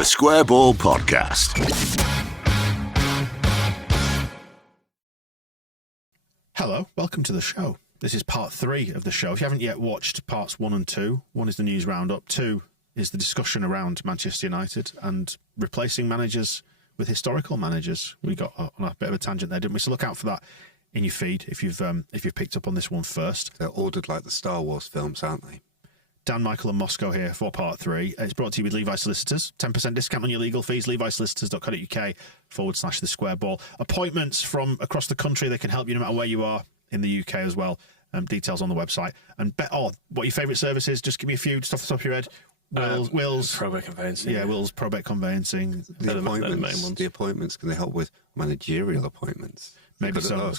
The Square Ball Podcast. Hello, welcome to the show. This is part 3 of the show. If you haven't yet watched parts 1 and 2, 1 is the news roundup, 2 is the discussion around Manchester United and replacing managers with historical managers. We got on a bit of a tangent there, didn't we? So look out for that in your feed if you've picked up on this one first. They're ordered like the Star Wars films, aren't they? Dan, Michael and Moscow here for part 3. It's brought to you with Levi Solicitors. 10% discount on your legal fees. levisolicitors.co.uk/the square ball. Appointments from across the country. They can help you no matter where you are in the UK as well. Details on the website. And what your favourite service is. Just give me a few just off the top of your head. Will's probate conveyancing. Yeah, Will's probate conveyancing. The appointments, can they help with managerial appointments? Maybe so.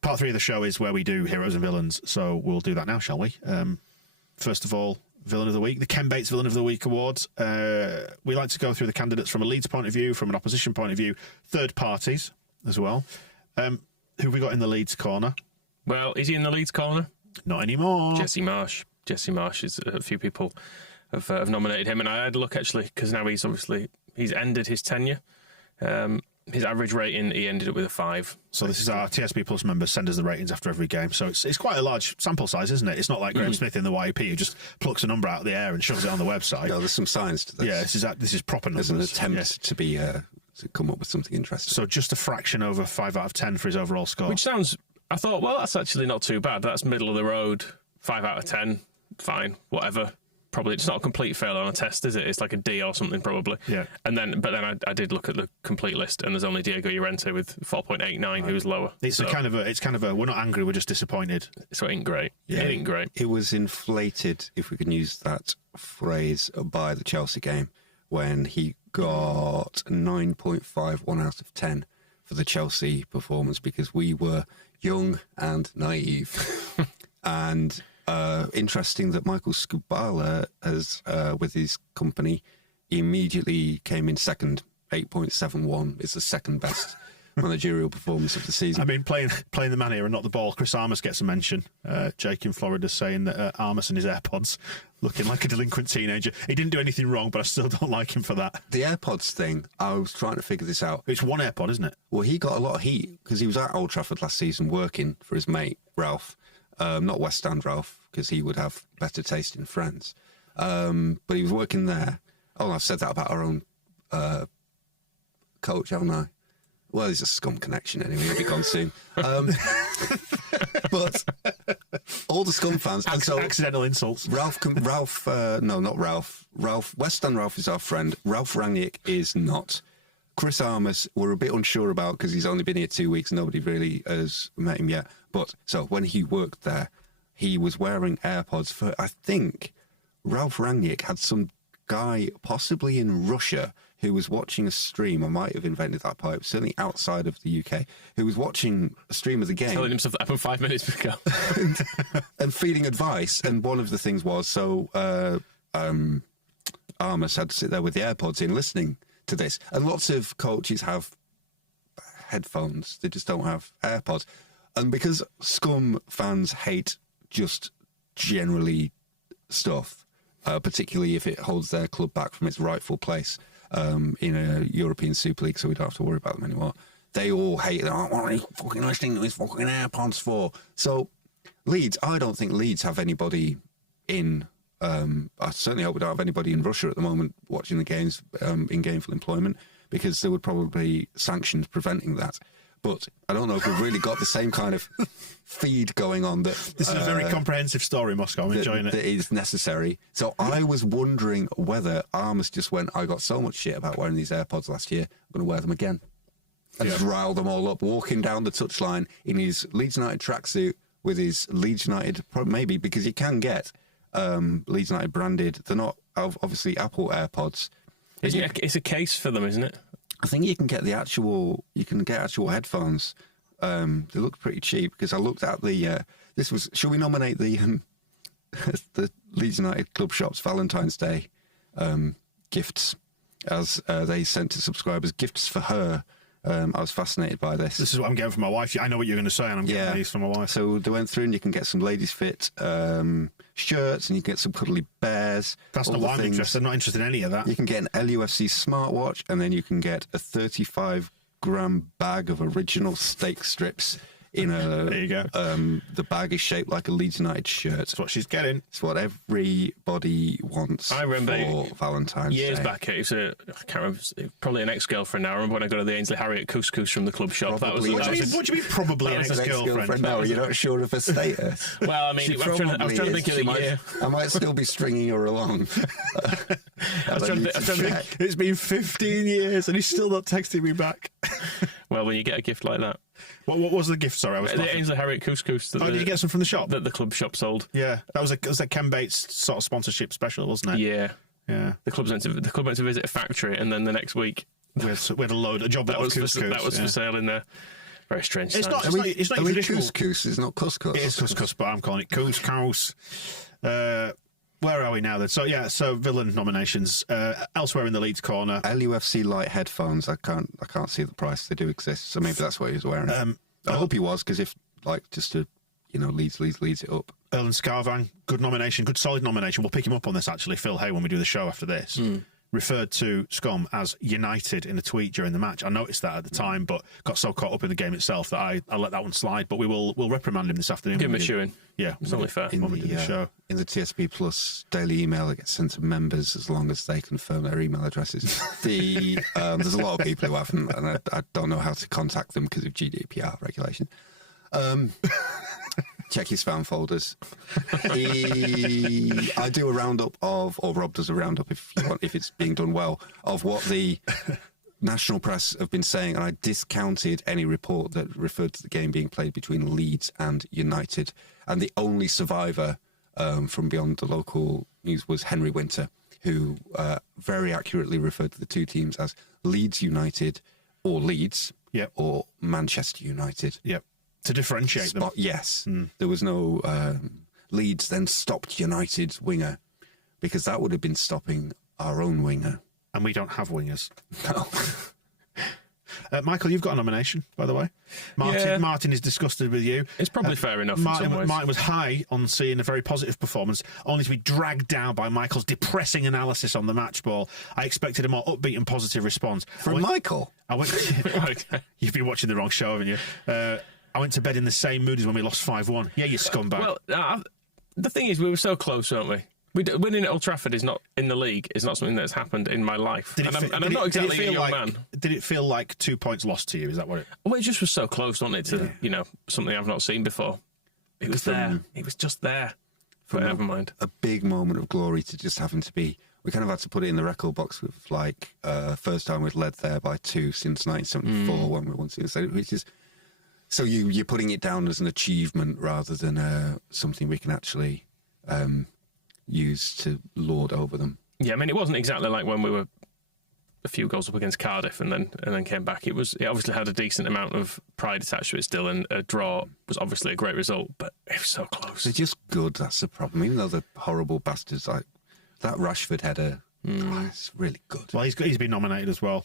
Part 3 of the show is where we do heroes and villains. So we'll do that now, shall we? First of all, Villain of the Week, the Ken Bates Villain of the Week Awards. We like to go through the candidates from a Leeds point of view, from an opposition point of view, third parties as well. Who have we got in the Leeds corner? Well, is he in the Leeds corner? Not anymore. Jesse Marsch. Jesse Marsch is a few people have nominated him, and I had a look actually because now he's ended his tenure. His average rating, he ended up with a 5. So this is our TSB Plus members send us the ratings after every game. So it's quite a large sample size, isn't it? It's not like Graham Smith in the YEP who just plucks a number out of the air and shoves it on the website. No, there's some science to this. Yeah, this is proper numbers. There's an attempt to be to come up with something interesting. So just a fraction over 5 out of 10 for his overall score. Which sounds, I thought, well, that's actually not too bad. That's middle of the road, 5 out of 10, fine, whatever. Probably it's not a complete fail on a test, is it? It's like a D or something, probably. Yeah. But then I did look at the complete list, and there's only Diego Llorente with 4.89, who was lower. It's kind of a. We're not angry, we're just disappointed. So it ain't great. Yeah, it ain't great. It was inflated, if we can use that phrase, by the Chelsea game when he got 9.51 out of 10 for the Chelsea performance because we were young and naive. And interesting that Michael Skubala has, with his company, immediately came in second. 8.71 is the second best managerial performance of the season. I mean, playing the man here and not the ball. Chris Armas gets a mention. Jake in Florida saying that Armas and his AirPods looking like a delinquent teenager. He didn't do anything wrong, but I still don't like him for that. The AirPods thing, I was trying to figure this out. It's one AirPod, isn't it? Well, he got a lot of heat because he was at Old Trafford last season working for his mate, Ralph. Not West End Ralph, because he would have better taste in friends. But he was working there. Oh, I've said that about our own coach, haven't I? Well, he's a scum connection anyway. He'll be gone soon. But all the scum fans... and so accidental insults. West End Ralph is our friend. Ralph Rangnick is not. Chris Armas, we're a bit unsure about because he's only been here 2 weeks. Nobody really has met him yet. But so when he worked there, he was wearing AirPods for, I think, Ralph Rangnick had some guy possibly in Russia who was watching a stream. I might have invented that part, certainly outside of the UK, who was watching a stream of the game. Telling himself that happened 5 minutes ago. and feeding advice. And one of the things was, Armas had to sit there with the AirPods in listening to this. And lots of coaches have headphones. They just don't have AirPods. And because scum fans hate just generally stuff, particularly if it holds their club back from its rightful place in a European Super League, so we don't have to worry about them anymore, they all hate it. Oh, what are you fucking listening to these fucking AirPods for? So Leeds, I don't think Leeds have anybody in... I certainly hope we don't have anybody in Russia at the moment watching the games in gainful employment, because there would probably be sanctions preventing that. But I don't know if we've really got the same kind of feed going on that... This is a very comprehensive story, Moscow. I'm enjoying it. That is necessary. So I was wondering whether Armas just went, I got so much shit about wearing these AirPods last year, I'm going to wear them again. And just rile them all up, walking down the touchline in his Leeds United tracksuit with his Leeds United... Maybe because you can get... Leeds United branded. They're not obviously Apple AirPods. It's a case for them, isn't it? I think you can get actual headphones. They look pretty cheap because I looked at the. Shall we nominate the the Leeds United Club Shop's Valentine's Day gifts as they sent to subscribers, gifts for her I was fascinated by this. This is what I'm getting from my wife. I know what you're going to say, and I'm getting these from my wife. So they went through, and you can get some ladies' fit shirts, and you can get some cuddly bears. That's not why I'm interested. I'm not interested in any of that. You can get an LUFC smartwatch, and then you can get a 35-gram bag of original steak strips in a... There you go. The bag is shaped like a Leeds United shirt. That's what she's getting. It's what everybody wants for Valentine's years Day. back. It was I can't remember, probably an ex-girlfriend now. I remember when I got to the Ainsley Harriott couscous from the club shop. What do you mean probably an ex-girlfriend? No, you're not sure of her status. Well, I mean, I was trying to think of the year. I might still be stringing her along. I was trying to think. It's been 15 years and he's still not texting me back. Well, when you get a gift like that. What was the gift? Sorry, I was the Ainsley Harriott couscous. Did you get some from the shop? That the club shop sold. Yeah, that was a Ken Bates sort of sponsorship special, wasn't it? Yeah. Yeah. The club went to visit a factory, and then the next week we had a job that was couscous. For sale in there. Very strange. It's not traditional. Couscous, it's not couscous. It is couscous, but I'm calling it couscous. Where are we now then? So villain nominations. Elsewhere in the Leeds corner. LUFC light headphones. I can't see the price. They do exist, so maybe that's what he was wearing. I hope he was, because if just to Leeds it up. Erlen Scarvang, good nomination, good solid nomination. We'll pick him up on this actually. Phil Hay, when we do the show after this, referred to Scum as United in a tweet during the match. I noticed that at the time, but got so caught up in the game itself that I let that one slide. But we'll reprimand him this afternoon. Give him a shoeing. Yeah, it's only fair. When we do the show. In the TSB Plus daily email that gets sent to members as long as they confirm their email addresses. There's a lot of people who haven't, and I don't know how to contact them because of GDPR regulation. Check his spam folders. I do a roundup of, or Rob does a roundup if you want, if it's being done well, of what the national press have been saying, and I discounted any report that referred to the game being played between Leeds and United. And the only survivor from beyond the local news was Henry Winter, who very accurately referred to the two teams as Leeds United or Leeds, or Manchester United. Yep. To differentiate them. Yes. There was no Leeds then stopped United's winger, because that would have been stopping our own winger. And we don't have wingers. No. Michael, you've got a nomination, by the way. Martin is disgusted with you. It's probably fair enough. Martin was high on seeing a very positive performance, only to be dragged down by Michael's depressing analysis on the match ball. I expected a more upbeat and positive response. From Michael? You've been watching the wrong show, haven't you? I went to bed in the same mood as when we lost 5-1. Yeah, you scumbag. Well, the thing is, we were so close, weren't we? Winning at Old Trafford is not in the league. Is not something that's happened in my life. I'm not exactly a young man. Did it feel like 2 points lost to you? Is that what it? Well, it just was so close, wasn't it? To something I've not seen before. It was there. It was just there. But never mind. A big moment of glory to just having to be. We kind of had to put it in the record box with first time we'd led there by 2 since 1974 when we won to, which is. So you're putting it down as an achievement rather than something we can actually use to lord over them. Yeah, I mean, it wasn't exactly like when we were a few goals up against Cardiff and then came back. It obviously had a decent amount of pride attached to it still, and a draw was obviously a great result, but it was so close. They're just good, that's the problem. Even though they're horrible bastards, like that Rashford header, it's really good. Well, he's been nominated as well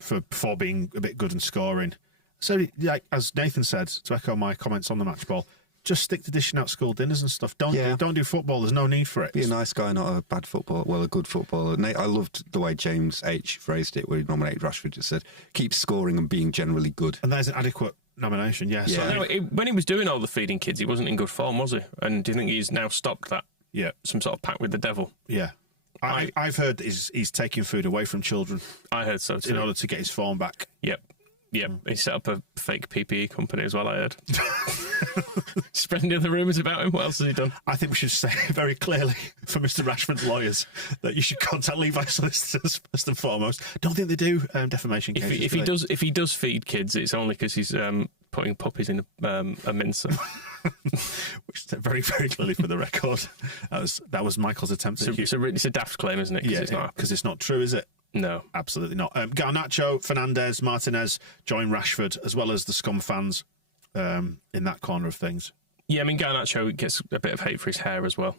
for being a bit good and scoring. So, as Nathan said, to echo my comments on the match ball, just stick to dishing out school dinners and stuff. Don't do football. There's no need for it. Be a nice guy, not a bad footballer. Well, a good footballer. I loved the way James H phrased it, where he nominated Rashford. Just said, keep scoring and being generally good. And there's an adequate nomination. Yeah. So, when he was doing all the feeding kids, he wasn't in good form, was he? And do you think he's now stopped that? Yeah. Some sort of pact with the devil. Yeah. I've heard that he's taking food away from children. I heard so too. In order to get his form back. Yep. He set up a fake PPE company as well, I heard. Spreading the other rumours about him. What else has he done? I think we should say very clearly for Mr. Rashford's lawyers that you should contact Levi solicitors first and foremost. Don't think they do defamation cases. If he does feed kids, it's only because he's putting puppies in a mincer. Which is very, very clearly for the record. That was Michael's attempt. It's a daft claim, isn't it? Because it's not true, is it? No, absolutely not. Garnacho, Fernandes, Martinez join Rashford, as well as the Scum fans in that corner of things. Yeah, I mean, Garnacho gets a bit of hate for his hair as well.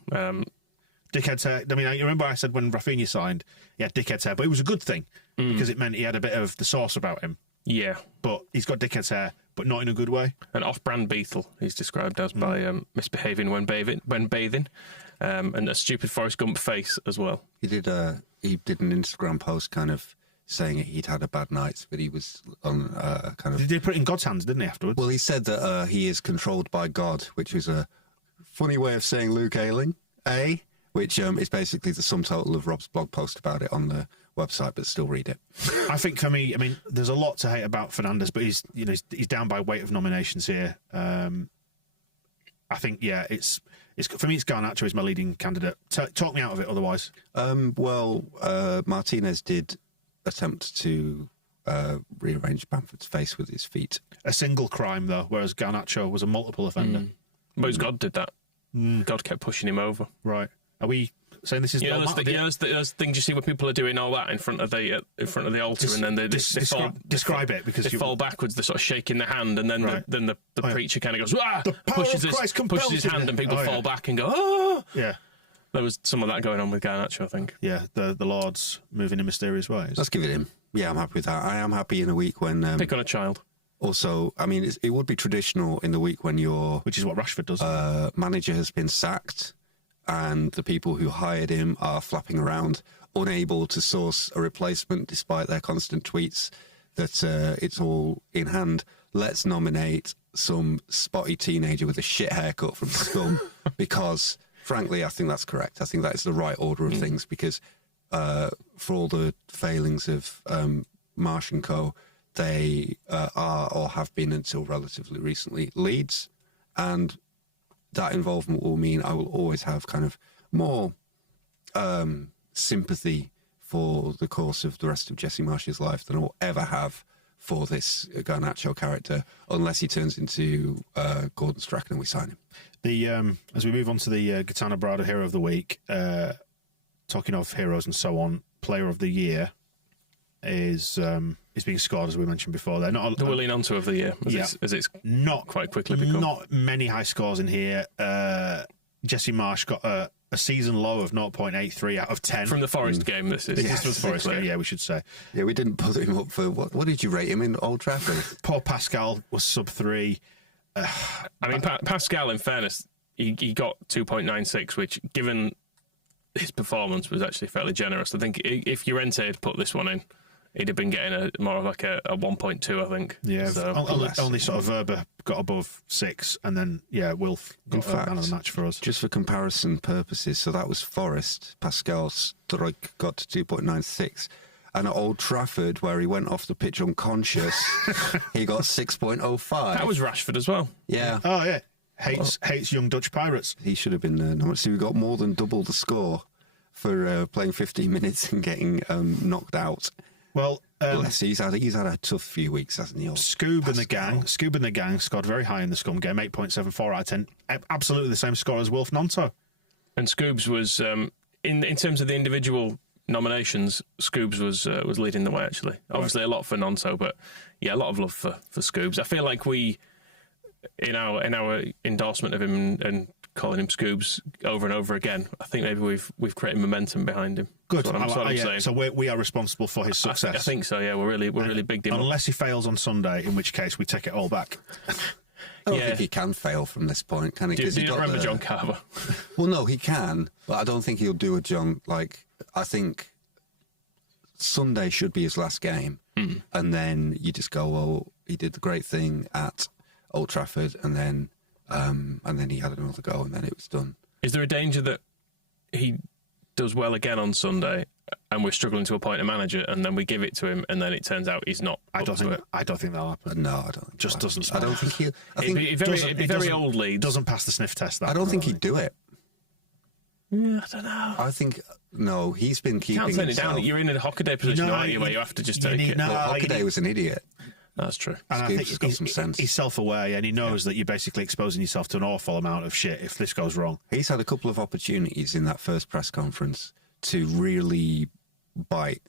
Dickhead's hair. I mean, you remember I said when Rafinha signed, he had dickhead's hair, but it was a good thing because it meant he had a bit of the sauce about him. Yeah. but he's got dickhead's hair, but not in a good way. An off-brand beetle, he's described as, by misbehaving when bathing, and a stupid Forrest Gump face as well. He did an Instagram post kind of saying he'd had a bad night, but he was on kind of... He did put it in God's hands, didn't he, afterwards? Well, he said that he is controlled by God, which is a funny way of saying Luke Ayling, which is basically the sum total of Rob's blog post about it on the website, but still read it. I think for me, I mean, there's a lot to hate about Fernandes, but he's down by weight of nominations here. I think, it's for me, it's Garnacho is my leading candidate. Talk me out of it, otherwise. Martinez did attempt to rearrange Bamford's face with his feet. A single crime, though, whereas Garnacho was a multiple offender. But God did that. God kept pushing him over. Right. Are we saying this is those things you see where people are doing all that in front of the altar, and then they describe it, because they fall backwards. They're sort of shaking their hand, and then the preacher kind of goes, "Ah!" pushes his hand, and people fall back and go, "Oh!" Yeah. There was some of that going on with Garnacho, I think. Yeah, the Lord's moving in mysterious ways. Let's give it him. Yeah, I'm happy with that. I am happy in a week when... Pick on a child. Also, I mean, it would be traditional in the week when your... Which is what Rashford does. Manager has been sacked and the people who hired him are flapping around, unable to source a replacement despite their constant tweets that it's all in hand. Let's nominate some spotty teenager with a shit haircut from Scum because... Frankly, I think that's correct. I think that is the right order of things because for all the failings of Marsch and Co., they are or have been until relatively recently Leeds, and that involvement will mean I will always have kind of more sympathy for the course of the rest of Jesse Marsch's life than I will ever have for this Garnacho character, unless he turns into Gordon Strachan and we sign him. As we move on to the Gaetano Brado Hero of the Week, talking of heroes and so on, Player of the Year is being scored, as we mentioned before. They're not the Willing Onto of the Year, as it's not quite quickly become. Not many high scores in here. Jesse Marsch got a season low of 0.83 out of 10. From the Forest game, this is. This was the Forest game, yeah, we should say. Yeah, we didn't put him up for... What did you rate him in Old Trafford? Poor Pascal was sub 3. I mean, Pascal, in fairness, he got 2.96, which, given his performance, was actually fairly generous. I think if Llorente had put this one in, he'd have been getting more of like a 1.2, I think. Yeah, so, only sort of Verba got above 6, and then, Wilf got man of the match for us. Just for comparison purposes, so that was Forest. Pascal Struijk got to 2.96. And at Old Trafford, where he went off the pitch unconscious, he got 6.05. That was Rashford as well. Yeah. Oh, yeah. Hates young Dutch Pirates. He should have been... so we got more than double the score for playing 15 minutes and getting knocked out. Well... Bless, he's had a tough few weeks, hasn't he? Scoob and the gang scored very high in the Scum game, 8.74 out of 10. Absolutely the same score as Wilf Nonto. And Scoobs was, in terms of the individual... nominations, Scoobs was leading the way, actually. Obviously, a lot for Nonto, but a lot of love for Scoobs. I feel like we, in our endorsement of him and calling him Scoobs over and over again, I think maybe we've created momentum behind him. Good. That's what I'm saying. So we are responsible for his success. I think so. Yeah, we're really bigged him up. Unless he fails on Sunday, in which case we take it all back. I don't think he can fail from this point, can he? Do you remember John Carver? Well, no, he can, but I don't think he'll do a John like. I think Sunday should be his last game, and then you just go, well, he did the great thing at Old Trafford, and then he had another go, and then it was done. Is there a danger that he does well again on Sunday, and we're struggling to appoint a manager, and then we give it to him, and then it turns out he's not? I don't think that'll happen. No, I don't. Think just doesn't. I don't think he'll. It'd be very old Leeds. Doesn't pass the sniff test. I don't think he'd do it. I don't know. I think no. He's been keeping. You can't turn it down. You're in a Hockaday position, aren't you, where you have to just take it. No, Hockaday was an idiot. That's true. And I think he's got some sense. He's self-aware, and he knows that you're basically exposing yourself to an awful amount of shit if this goes wrong. He's had a couple of opportunities in that first press conference to really bite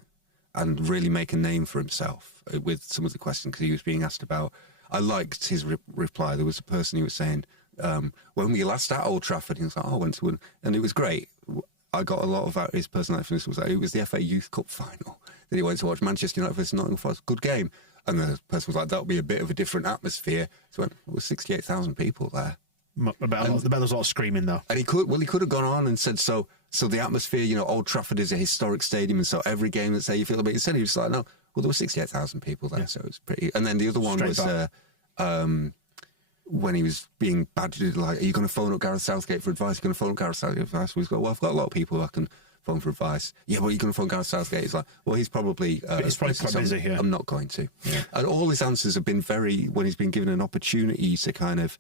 and really make a name for himself with some of the questions, because he was being asked about. I liked his reply. There was a person who was saying, when were you last at Old Trafford? He was like, I went to one, and it was great. I got a lot of his personality from this. It was the FA Youth Cup final that he went to watch, Manchester United versus Nottingham Forest. Good game. And the person was like, that'll be a bit of a different atmosphere. So went, well, 68,000 people there. I bet there's a lot of screaming though. And he could have gone on and said, so the atmosphere, you know, Old Trafford is a historic stadium, and so every game that's there you feel a bit. Instead, he was like, no, well, there were 68,000 people there, so it was pretty. And then the other one was when he was being badgered, like, are you going to phone up Gareth Southgate for advice? Are you going to phone up Gareth Southgate for advice? He's got, well, I've got a lot of people I can phone for advice. Yeah, well, you're going to phone Gareth Southgate? He's like, well, he's probably quite busy. Yeah. I'm not going to. Yeah. And all his answers have been when he's been given an opportunity to kind of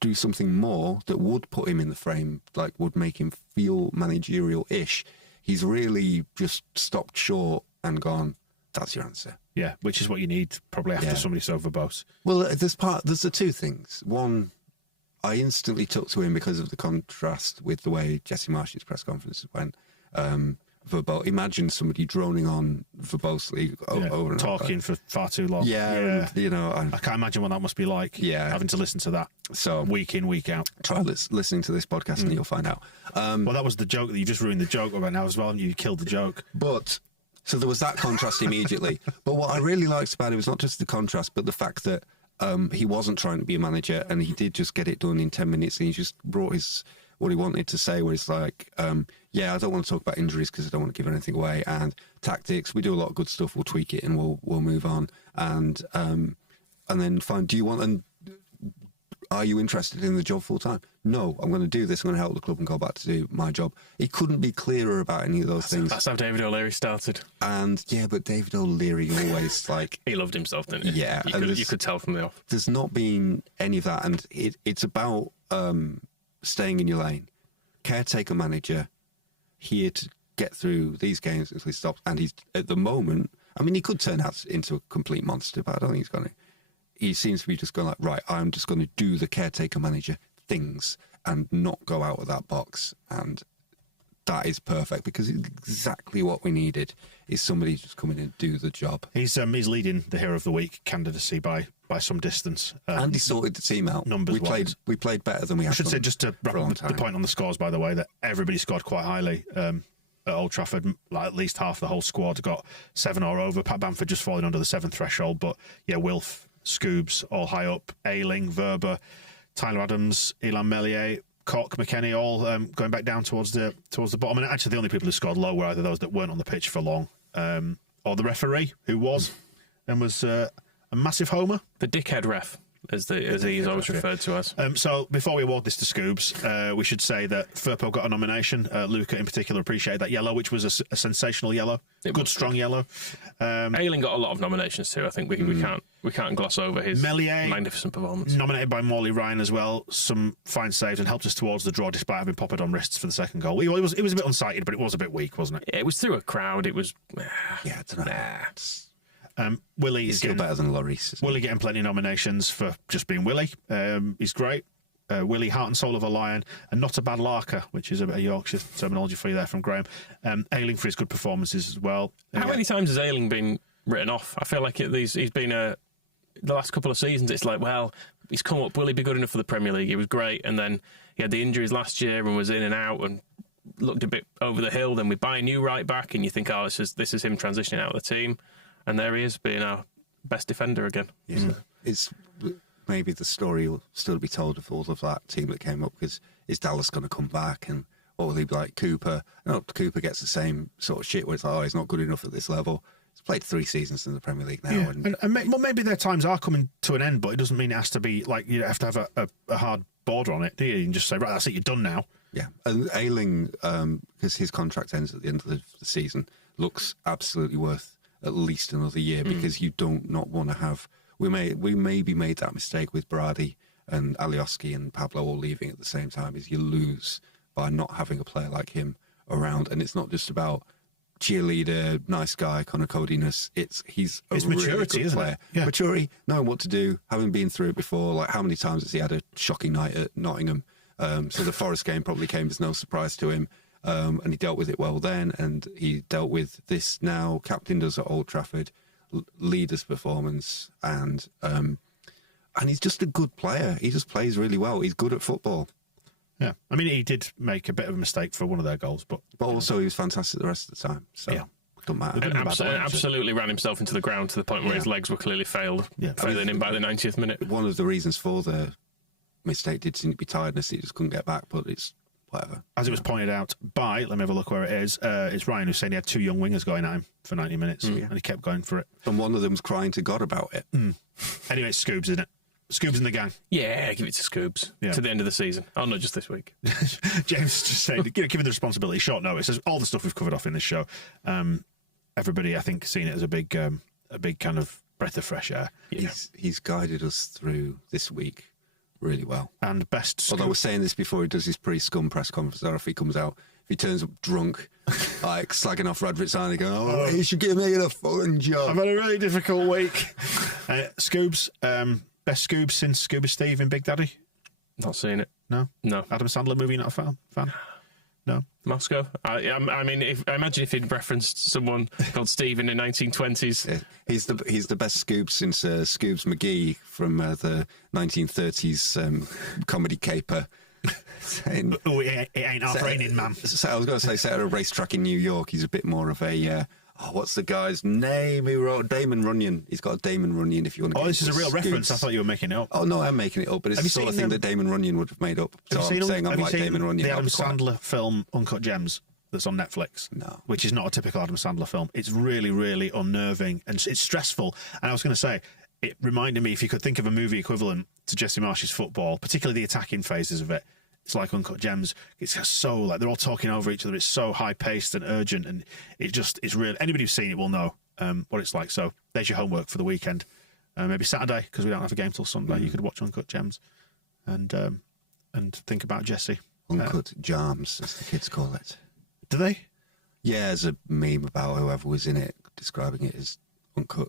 do something more that would put him in the frame, like would make him feel managerial-ish. He's really just stopped short and gone, that's your answer. Yeah, which is what you need probably after somebody so verbose. Well, there's the two things. One, I instantly took to him because of the contrast with the way Jesse Marsch's press conferences went. Verbose. Imagine somebody droning on verbosely over and talking for far too long. Yeah. And, you know, I can't imagine what that must be like. Yeah, having to listen to that. So week in, week out. Try listening to this podcast and you'll find out. Well, that was the joke. You just ruined the joke right now as well, and you killed the joke. But so there was that contrast immediately. But what I really liked about it was not just the contrast, but the fact that he wasn't trying to be a manager, and he did just get it done in 10 minutes, and he just brought what he wanted to say, where it's like, I don't want to talk about injuries because I don't want to give anything away, and tactics, we do a lot of good stuff, we'll tweak it and we'll move on, and then find, are you interested in the job full time? No, I'm going to do this. I'm going to help the club and go back to do my job. He couldn't be clearer about any of those things. That's how David O'Leary started. And but David O'Leary always he loved himself, didn't he? Yeah, you could tell from the off. There's not been any of that, and it's about staying in your lane. Caretaker manager, here to get through these games until he stops. And he's at the moment. I mean, he could turn out into a complete monster, but I don't think he's going to. He seems to be just going like, right, I'm just going to do the caretaker manager things and not go out of that box. And that is perfect, because it's exactly what we needed is somebody just come in and do the job. He's leading the Hero of the Week candidacy by some distance. And he sorted the team out. We played better than we had. I should say, just to wrap up the point on the scores, by the way, that everybody scored quite highly at Old Trafford. Like at least half the whole squad got 7 or over. Pat Bamford just falling under the 7 threshold, but yeah, Wilf, Scoobs all high up, Ayling, Verber, Tyler Adams, Elan Meslier, Koch, McKennie, all going back down towards the bottom. And actually, the only people who scored low were either those that weren't on the pitch for long, or the referee, who was a massive homer. The dickhead ref, as he's always referred to as. So before we award this to Scoobs, we should say that Firpo got a nomination. Luca in particular appreciated that yellow, which was a sensational yellow, strong yellow. Ayling got a lot of nominations too. I think we can't gloss over his magnificent performance. Nominated by Morley Ryan as well. Some fine saves and helped us towards the draw despite having popped on wrists for the second goal. It was a bit unsighted, but it was a bit weak, wasn't it? Yeah, it was through a crowd. It was. I don't know. Willie he's still better than Lloris. Willie getting plenty of nominations for just being Willie. He's great. Willie, heart and soul of a lion, and not a bad larker, which is a bit of Yorkshire terminology for you there from Graham. Ayling for his good performances as well. How many times has Ayling been written off? I feel like he's been the last couple of seasons. It's like, well, he's come up. Will he be good enough for the Premier League? He was great, and then he had the injuries last year and was in and out and looked a bit over the hill. Then we buy a new right back, and you think, oh, this is him transitioning out of the team. And there he is, being our best defender again. Yeah. It's maybe the story will still be told of all of that team that came up, because is Dallas going to come back, and what will he be like? Cooper? No, Cooper gets the same sort of shit where it's like, oh, he's not good enough at this level. He's played 3 seasons in the Premier League now. Yeah. And maybe their times are coming to an end, but it doesn't mean it has to be like you have to have a hard border on it, do you? You can just say, right, that's it, you're done now. Yeah, and Ayling, because his contract ends at the end of the season, looks absolutely worth at least another year, because you don't not want to have. We maybe made that mistake with Brady and Alioski and Pablo all leaving at the same time, is you lose by not having a player like him around. And it's not just about cheerleader, nice guy, kind of codiness. He's a really maturity, good player. Yeah. Maturity, knowing what to do, having been through it before. Like, how many times has he had a shocking night at Nottingham? So the Forest game probably came as no surprise to him. And he dealt with it well then, and he dealt with this now. Captain does at Old Trafford, leader's performance, and he's just a good player. He just plays really well. He's good at football. Yeah, I mean, he did make a bit of a mistake for one of their goals, but also he was fantastic the rest of the time. So. Yeah, don't matter. And absolutely ran himself into the ground to the point where his legs were clearly failing him by the 90th minute. One of the reasons for the mistake did seem to be tiredness. He just couldn't get back, but it's whatever. As it was pointed out by, let me have a look where it is. It's Ryan who's saying he had 2 young wingers going at him for 90 minutes, and he kept going for it. And one of them's crying to God about it. Anyway, it's Scoobs, isn't it? Scoobs in the gang. Yeah, give it to Scoobs to the end of the season. Oh, no, just this week. James just said, give him the responsibility, short notice. There's all the stuff we've covered off in this show. Everybody, I think, seen it as a big kind of breath of fresh air. Yeah. He's guided us through this week really well. And best. Although we're saying this before he does his pre-scum press conference, or if he comes out, if he turns up drunk, like slagging off Radrick Sign, going, he should give me a fucking job. I've had a really difficult week. Scoobs, best Scoobs since Scuba Steve in Big Daddy? Not seen it. No? No. Adam Sandler movie, not a fan? No. Moscow. I mean, I imagine if he'd referenced someone called Steve in the 1920s. Yeah, he's the best Scoobs since Scoobs McGee from the 1930s comedy caper. Saying, it ain't half raining, man. I was going to say, set at a racetrack in New York, he's a bit more of a... what's the guy's name? He wrote Damon Runyon. He's got a Damon Runyon if you want to. Oh, this is a real reference. I thought you were making it up. Oh, no, I'm making it up, but it's the sort of thing that Damon Runyon would have made up. So I'm saying I'm like Damon Runyon. The Adam Sandler film Uncut Gems that's on Netflix. No. Which is not a typical Adam Sandler film. It's really, really unnerving and it's stressful. And I was going to say, it reminded me, if you could think of a movie equivalent to Jesse Marsch's Football, particularly the attacking phases of it, it's like Uncut Gems. It's just so, like, they're all talking over each other. It's so high-paced and urgent, and it's real. Anybody who's seen it will know what it's like. So there's your homework for the weekend. Maybe Saturday, because we don't have a game till Sunday. You could watch Uncut Gems and think about Jesse. Uncut Jams, as the kids call it. Do they? Yeah, there's a meme about whoever was in it describing it as Uncut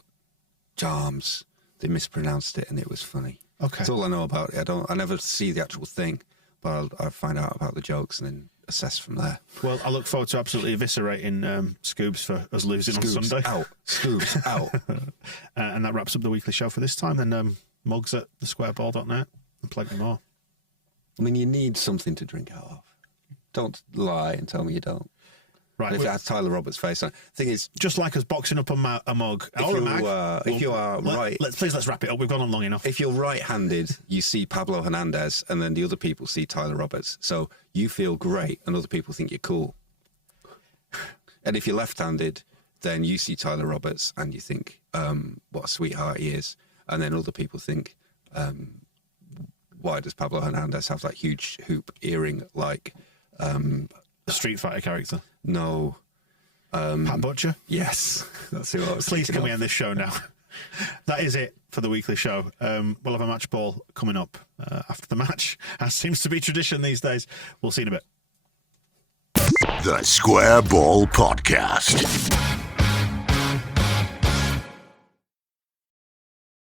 Jams. They mispronounced it, and it was funny. Okay. That's all I know about it. I never see the actual thing. But I'll find out about the jokes and then assess from there. Well, I look forward to absolutely eviscerating Scoobs for us losing on Sunday. Scoobs out. And that wraps up the weekly show for this time. Then mugs at thesquareball.net and plenty more. I mean, you need something to drink out of. Don't lie and tell me you don't. Right. And if it has Tyler Roberts' face on it. The thing is, just like us boxing up a mug or a mag. If you are right. Let's wrap it up. We've gone on long enough. If you're right-handed, you see Pablo Hernandez, and then the other people see Tyler Roberts. So you feel great, and other people think you're cool. And if you're left-handed, then you see Tyler Roberts, and you think, what a sweetheart he is. And then other people think, why does Pablo Hernandez have that huge hoop earring like... the Street Fighter character? No. Pat Butcher? Yes. That's who I was Please, can we end this show now? That is it for the weekly show. We'll have a match ball coming up after the match, as seems to be tradition these days. We'll see you in a bit. The Square Ball Podcast.